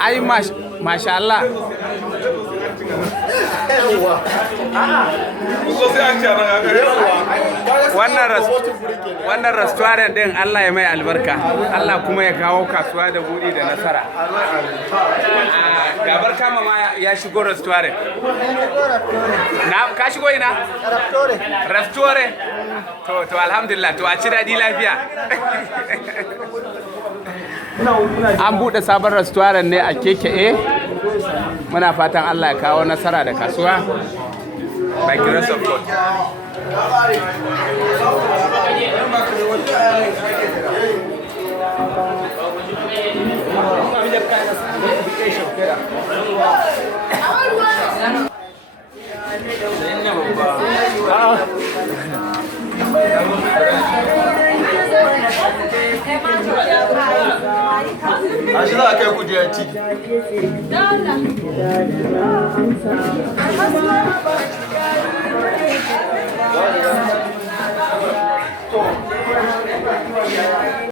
ai masha Allah. Wannan restaurant din Allah ya mai albarka, Allah kuma ya kawo kasuwa da buɗi da nasara. Gabar kama ma ya shigo restaurant. Na ka shigo ina? Restaurant. To alhamdulillah, to a ci daɗi lafiya. An buɗe sabon restaurant ne a KKA. Muna fatan Allah ya kawo nasara da kasuwa. By grace of God. A shi za a kai kujerar ciki.